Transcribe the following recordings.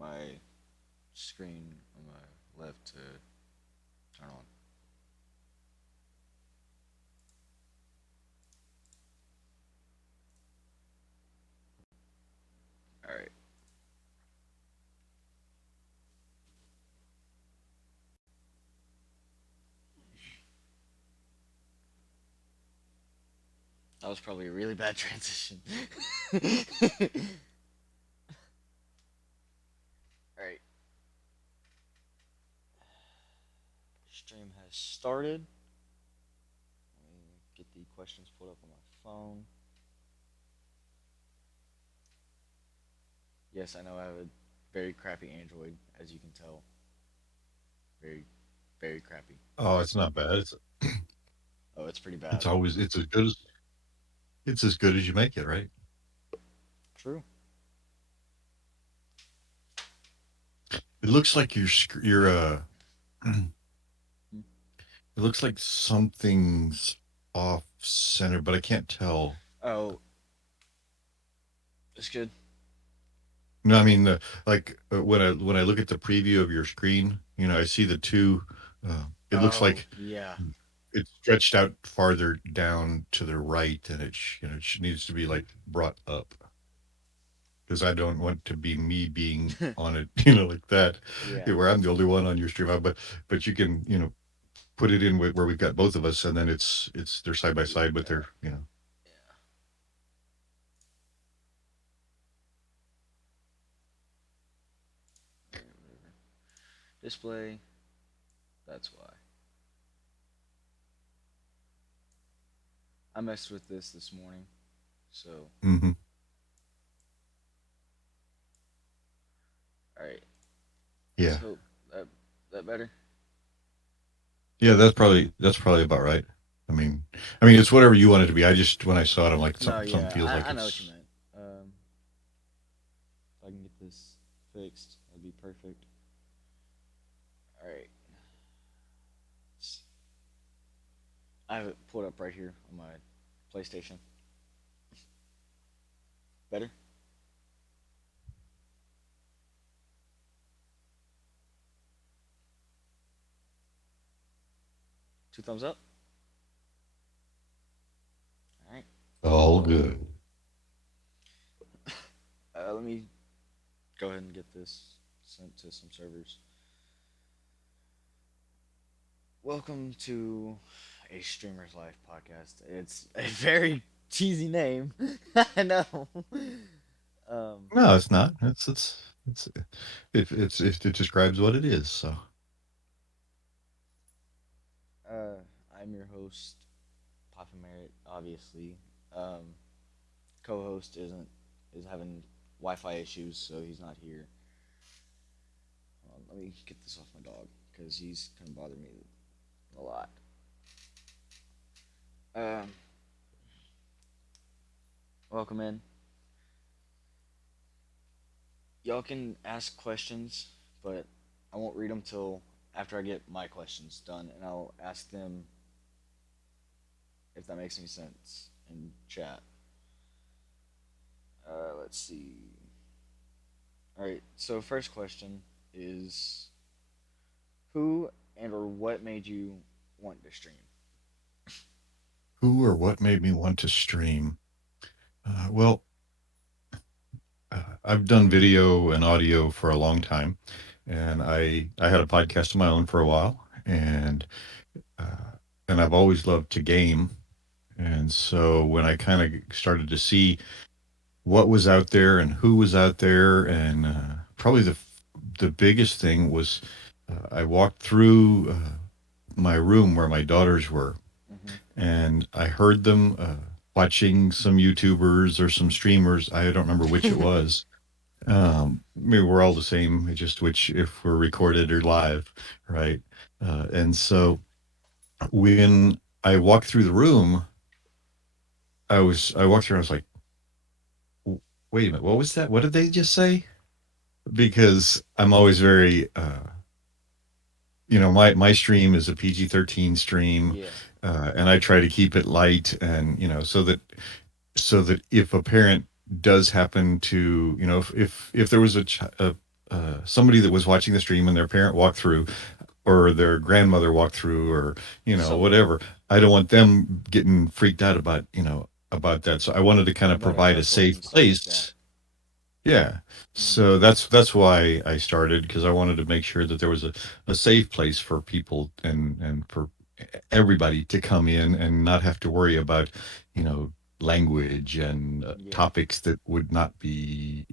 my screen on my left to turn on. All right. That was probably a really bad transition. All right. Stream has started. Let me get the questions pulled up on my phone. Yes, I know I have a very crappy Android, as you can tell. Very, very crappy. Oh, it's not bad. Oh, it's pretty It's bad. always it's as good as you make it, right? True. It looks like your Hmm. it looks like something's off center, but I can't tell. Oh, it's good. No, I mean when I look at the preview of your screen, I see the two. It looks Oh, like yeah. it's stretched out farther down to the right, and needs to be like brought up because I don't want to be me being on it, like that, Yeah. where I'm the only one on your stream. But you can, put it in where we've got both of us, and then they're side by side with Yeah. their. Yeah. All right, whatever. Display. That's why. I messed with this morning. So, Hmm. all right. Let's Yeah, hope that better. yeah, that's probably about right. I mean, it's whatever you want it to be. I just when I saw it, I'm like No, something yeah, feels like I know what you it's. meant. If I can get this fixed, that'd be perfect. All right. I have it pulled up right here on my PlayStation. Better? Two thumbs up? All right. All good. Let me go ahead and get this sent to some servers. Welcome to a Streamer's Life podcast. It's a very cheesy name. I know. Um, No, it's not. It describes what it is. So. I'm your host, Papa Merritt. Obviously, um, co-host is having Wi-Fi issues, so he's not here. Let me get this off my dog because he's gonna bother me a lot. Um, welcome in. Y'all can ask questions, but I won't read them till after I get my questions done, and I'll ask them if that makes any sense in chat. Let's see. All right. So first question is who and or what made you want to stream? Who or what made me want to stream? Well, I've done video and audio for a long time, and I had a podcast of my own for a while, uh, and I've always loved to game. And so when I kind of started to see what was out there and who was out there, and probably the biggest thing was I walked through my room where my daughters were, Mm-hmm. and I heard them watching some YouTubers or some streamers. I don't remember which it was. Maybe we're all the same, just which if we're recorded or live, right? And so when I walked through the room, I walked through and I was like, wait a minute, what was that? What did they just say? Because I'm always very, my stream is a PG-13 stream, Yeah. and I try to keep it light, and so that if a parent does happen to, if there was somebody that was watching the stream and their parent walked through, or their grandmother walked through, or Someone, whatever. I don't want them getting freaked out about about that. So I wanted to kind of about provide a assholes safe and stuff like that. place. Yeah. Mm, So that's why I started, because I wanted to make sure that there was a safe place for people and for everybody to come in and not have to worry about, you know, language and yeah, topics that would not be,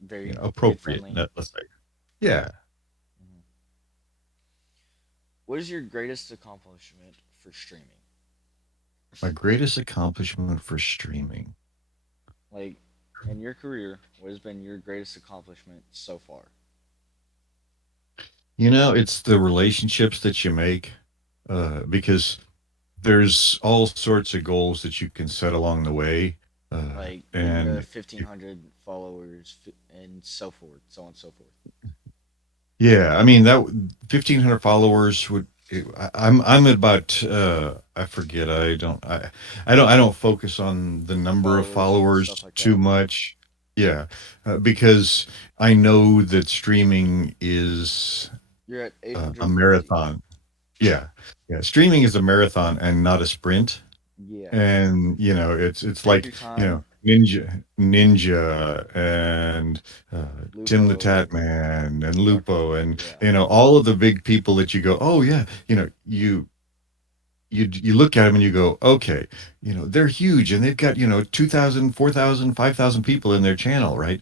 very kid appropriate. friendly. Let's say. Yeah. Mm. What is your greatest accomplishment for streaming? My greatest accomplishment for streaming. Like, in your career, what has been your greatest accomplishment so far? It's the relationships that you make, because there's all sorts of goals that you can set along the way, Like getting to and 1,500 followers and so forth, so on and so forth. yeah, I mean that 1,500 followers would. I'm at about, I forget, I don't focus on the number of Followers, stuff followers like too that. much. Yeah, because I know that streaming is You're at a 850. marathon. Yeah, yeah, streaming is a marathon and not a sprint. Yeah. And it's Take like, your time. Ninja and Tim the Lupo, Tat Man and Doctor. Lupo, and Yeah. all of the big people that you go, oh yeah, you look at them and you go, okay, they're huge and they've got 2,000, 4,000, 5,000 people in their channel, right?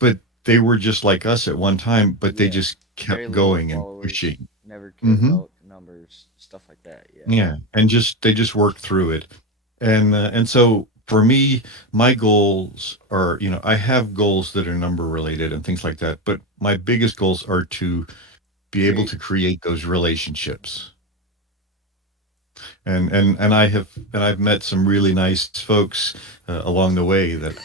But they were just like us at one time, but they Yeah. just Very kept little going and followers. pushing. Never cared Hmm. about numbers, stuff like that. Yeah. Yeah, and just they just work through it. And so for me, my goals are, I have goals that are number related and things like that, but my biggest goals are to be able Create. to create those relationships. And I've met some really nice folks along the way that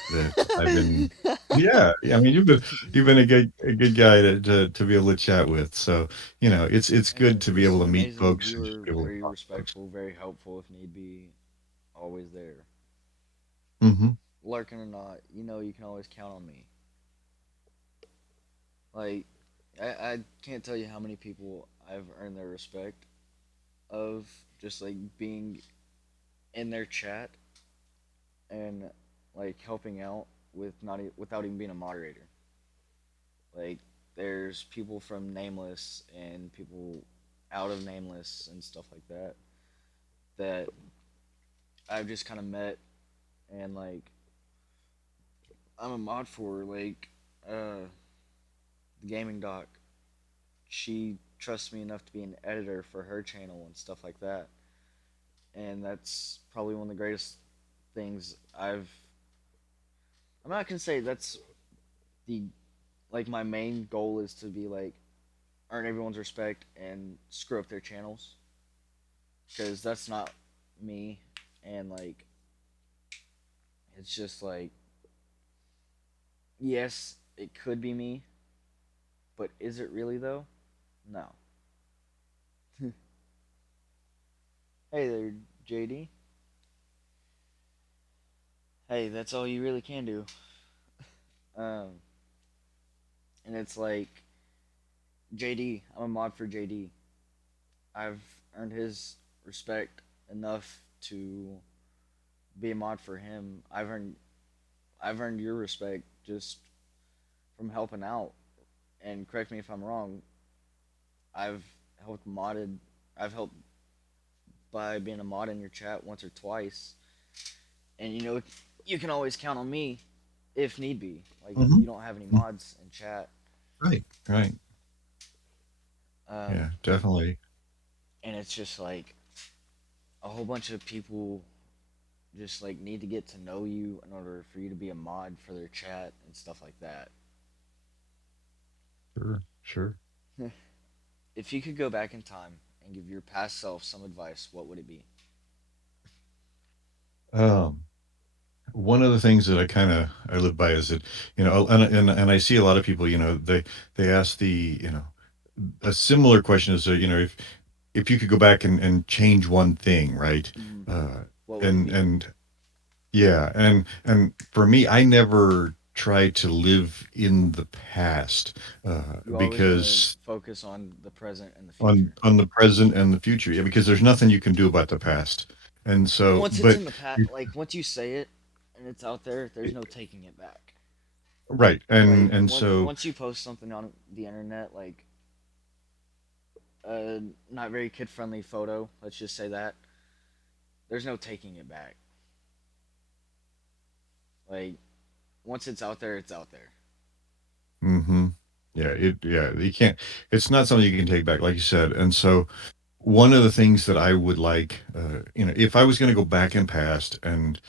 I've been. Yeah, yeah, I mean, you've been a good guy to be able to chat with. So, it's good And to be this able is to meet amazing. folks You and just are be able to very talk to folks. respectful, very helpful if need be. Always there. Hmm. Lurking or not, you can always count on me. Like, I can't tell you how many people I've earned their respect of just like being in their chat and like helping out with not without even being a moderator. Like, there's people from Nameless and people out of Nameless and stuff like that that I've just kind of met, and like I'm a mod for like uh the gaming doc. She trusts me enough to be an editor for her channel and stuff like that, and that's probably one of the greatest things I've. I'm not gonna say that's the like my main goal is to be like earn everyone's respect and screw up their channels, because that's not me. And like it's just like, yes, it could be me, but is it really though? No. Hey there, JD. Hey, that's all you really can do. Um, and it's like JD. I'm a mod for JD. I've earned his respect enough to be a mod for him. I've earned your respect just from helping out. And correct me if I'm wrong. I've helped modded. I've helped by being a mod in your chat once or twice, and you can always count on me if need be. Like if Hmm. you don't have any mods in chat, Right, right. um, Yeah, definitely. and it's just like a whole bunch of people just like need to get to know you in order for you to be a mod for their chat and stuff like that. Sure, sure. If you could go back in time and give your past self some advice, what would it be? Um, One of the things that I live by is that, and I see a lot of people, they ask a similar question is, if you could go back and change one thing, right? Mm-hmm. Uh, What would it and be? and yeah, and for me, I never. try to live in the past, You always want to because focus on the present and the on future. the present and the future. Yeah, because there's nothing you can do about the past, and so Once it's but in the past, like once you say it and it's out there, there's no taking it back. right, Like and so once you post something on the internet, like a not very kid friendly photo, let's just say that, there's no taking it back. Like once it's out there, it's out there. hmm yeah, you can't. It's not something you can take back, like you said, and so one of the things that I would like, if I was going to go back in past and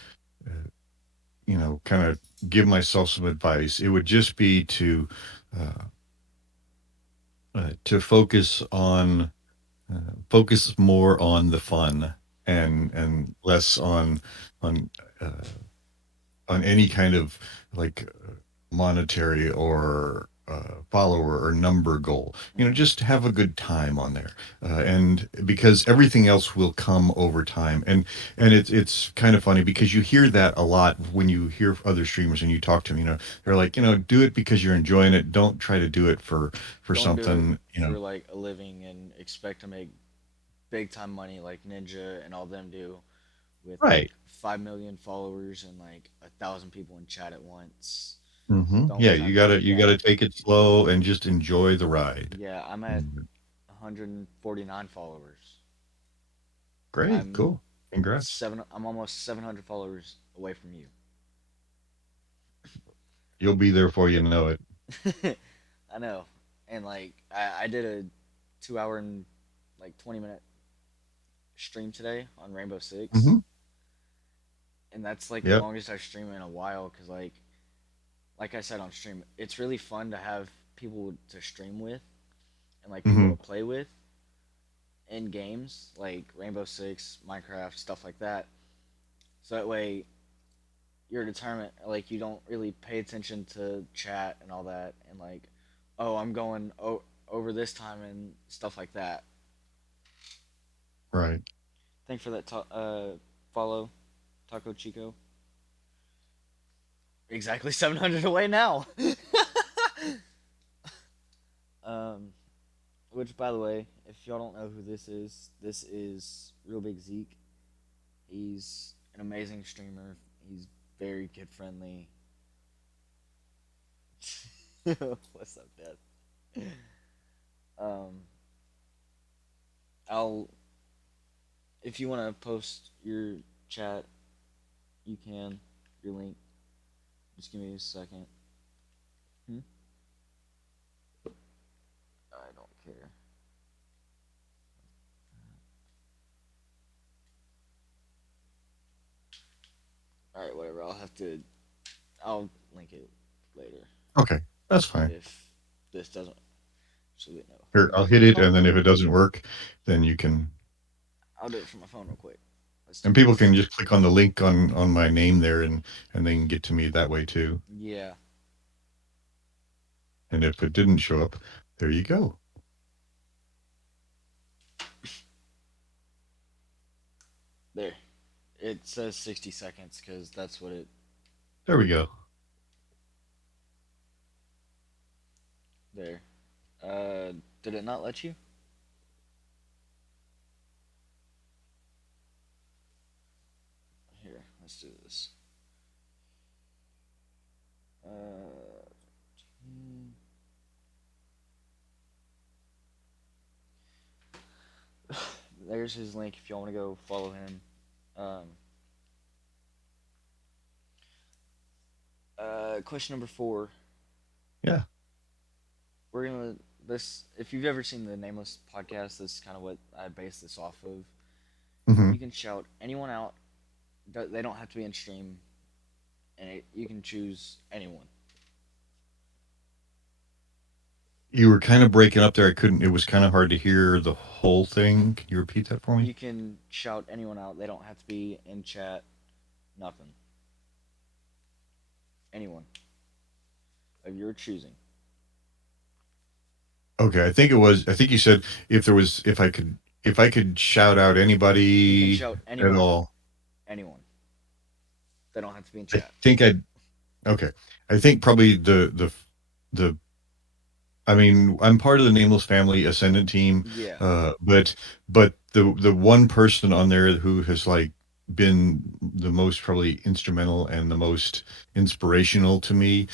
uh, kind of give myself some advice, it would just be uh, to focus more on the fun and less on uh, on any kind of like monetary or follower or number goal. Mm-hmm. Just have a good time on there, and because everything else will come over time. And it's kind of funny because you hear that a lot when you hear other streamers and you talk to them. They're like, do it because you're enjoying it. Don't try to do it for Don't do it something. for like a living and expect to make big time money like Ninja and all them do with like Right. 5 million followers and like 1,000 people in chat at once. Yeah, Don't you tap into gotta you gotta that. take it slow and just enjoy the ride. Yeah, I'm at Mm, 149 followers. Great, I'm cool. Congrats. I'm almost 700 followers away from you. You'll be there before you know it. I know. And like I did a 2 hour and like 20-minute stream today on Rainbow Six, hmm and that's like the Yep. longest I've streamed in a while. Cause like I said on stream, it's really fun to have people to stream with and like people hmm to play with in games like Rainbow Six, Minecraft, stuff like that. So that way you're determined, like you don't really pay attention to chat and all that, and like, oh, I'm going over this time and stuff like that. Right. Thanks for that follow, Taco Chico. Exactly 700 away now. um, which, by the way, if y'all don't know who this is Real Big Zeke. He's an amazing streamer. He's very kid friendly. What's up, Dad? Um, I'll if you want to post your chat, you can your link. Just give me a second. Hmm? I don't care. All right, whatever. I'll link it later Okay. That's fine. if this doesn't. So we know. Here, I'll hit it, Oh, and then if it doesn't work, then you can. I'll do it from my phone real quick. Let's do And people this. can just click on the link on my name there, and they can get to me that way too. Yeah, And if it didn't show up, there you go. there. It says 60 seconds because that's what it. There we go. There. Did it not let you? Here, let's do this. Uh, there's his link if y'all want to go follow him. Um, question number 4. Yeah. We're gonna this. If you've ever seen the Nameless podcast, this is kind of what I base this off of. hmm You can shout anyone out. They don't have to be in stream, and you can choose anyone. You were kind of breaking up there. I couldn't. It was kind of hard to hear the whole thing. Can you repeat that for me? You can shout anyone out. They don't have to be in chat. Nothing. Anyone of your choosing. Okay. I think you said if I could shout out You can anybody shout at anyone out. all. Anyone. They don't have to be in I chat. think I Okay. I think probably the I mean, I'm part of the Nameless Family Ascendant team, Yeah. but the one person on there who has like been the most probably instrumental and the most inspirational to me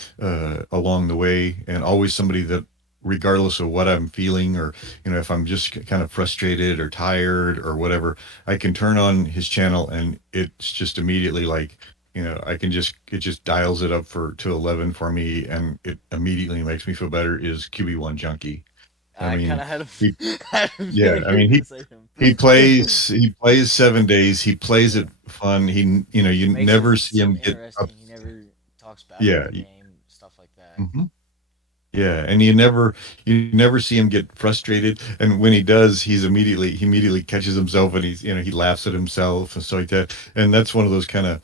along the way, and always somebody that, regardless of what I'm feeling, or if I'm just kind of frustrated or tired or whatever, I can turn on his channel and it's just immediately like, I can just it just dials it up for to 11 for me, and it immediately makes me feel better. Is QB1 Junkie? I I kind mean, of had he had a yeah, feeling I you were mean gonna he say him. he plays he plays 7 days. He plays Yeah. it fun. He You makes it never see seem him get up. interesting. He never talks bad about Yeah. the game, stuff like that. Mhm. Yeah, and you never see him get frustrated, and when he does, he immediately catches himself, and he laughs at himself and stuff like that. And that's one of those kind of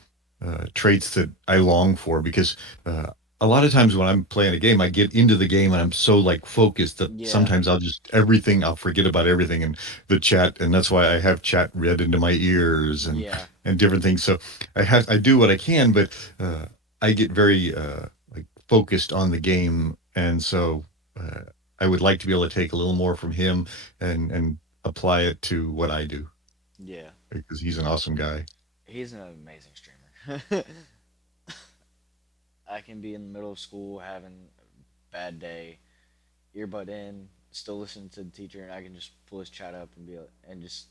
traits that I long for, because uh, a lot of times when I'm playing a game, I get into the game and I'm so like focused that Yeah. sometimes I'll forget about everything and the chat, and that's why I have chat read into my ears Yeah. and different things. So I do what I can, but I get very like focused on the game, and so uh, I would like to be able to take a little more from him and apply it to what I do, Yeah. because he's an awesome guy. He's an amazing streamer. I can be in the middle of school having a bad day, earbud in, still listening to the teacher, and I can just pull his chat up and be like, and just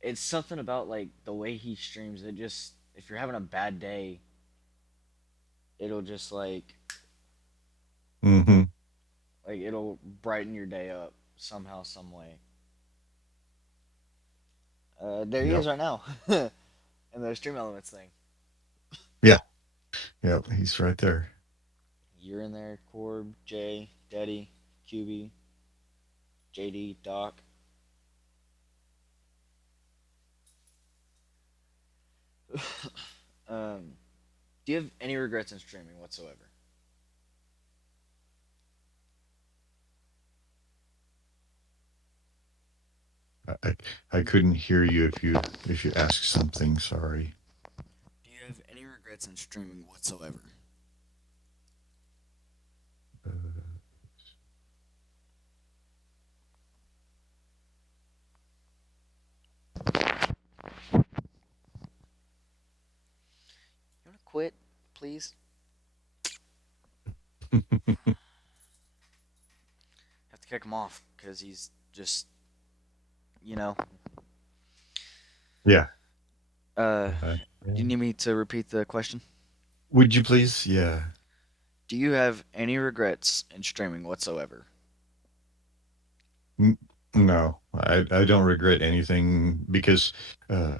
it's something about like the way he streams. It just if you're having a bad day, it'll just Hmm. it'll brighten your day up somehow, some way. There he is Yep. right now, in the stream elements thing. Yeah. Yep. He's right there. You're in there, Corb, Jay, Daddy, QB, JD, Doc. um, do you have any regrets in streaming whatsoever? I I couldn't hear you if you asked something. Sorry. Do you have any regrets in streaming whatsoever? Uh, You wanna quit, please? Have to kick him off because he's just, you know. yeah. Uh, do Yeah. you need me to repeat the question? Would you please? Yeah. Do you have any regrets in streaming whatsoever? N- No, I don't regret anything, because uh,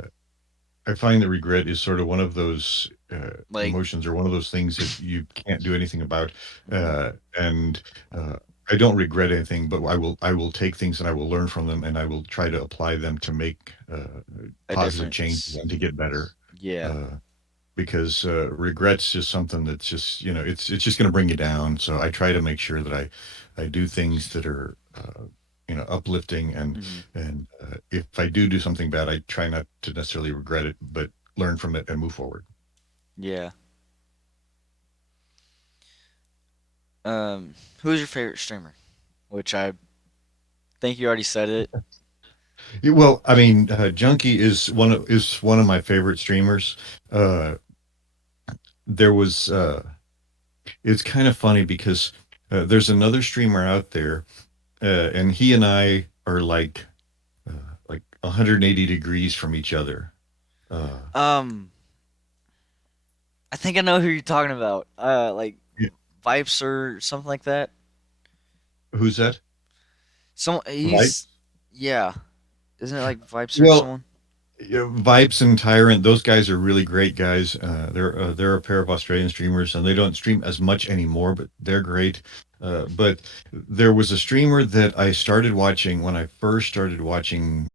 I find that regret is sort of one of those Like, emotions, or one of those things that you can't do anything about. mhm, And uh, I don't regret anything, but I will take things and I will learn from them, and I will try to apply them to make a positive changes difference. and to get better. Yeah. Uh, because regret's just something that's just, it's just going to bring you down. So I try to make sure that I do things that are uplifting, Hmm. and if I do something bad, I try not to necessarily regret it, but learn from it and move forward. Yeah. Who's your favorite streamer? Which I think you already said it. Yeah, well, I mean, Junkie is one of my favorite streamers. uh there was It's kind of funny because there's another streamer out there, and he and I are like 180 degrees from each other. Uh, Um, I think I know who you're talking about. Like yeah, Vipes or something like that. who's that? Some Vibe? he's yeah. Isn't it like Vipes or Well, someone? yeah, Vibes and Tyrant, those guys are really great guys. They're a pair of Australian streamers, and they don't stream as much anymore, but they're great. But there was a streamer that I started watching when I first started watching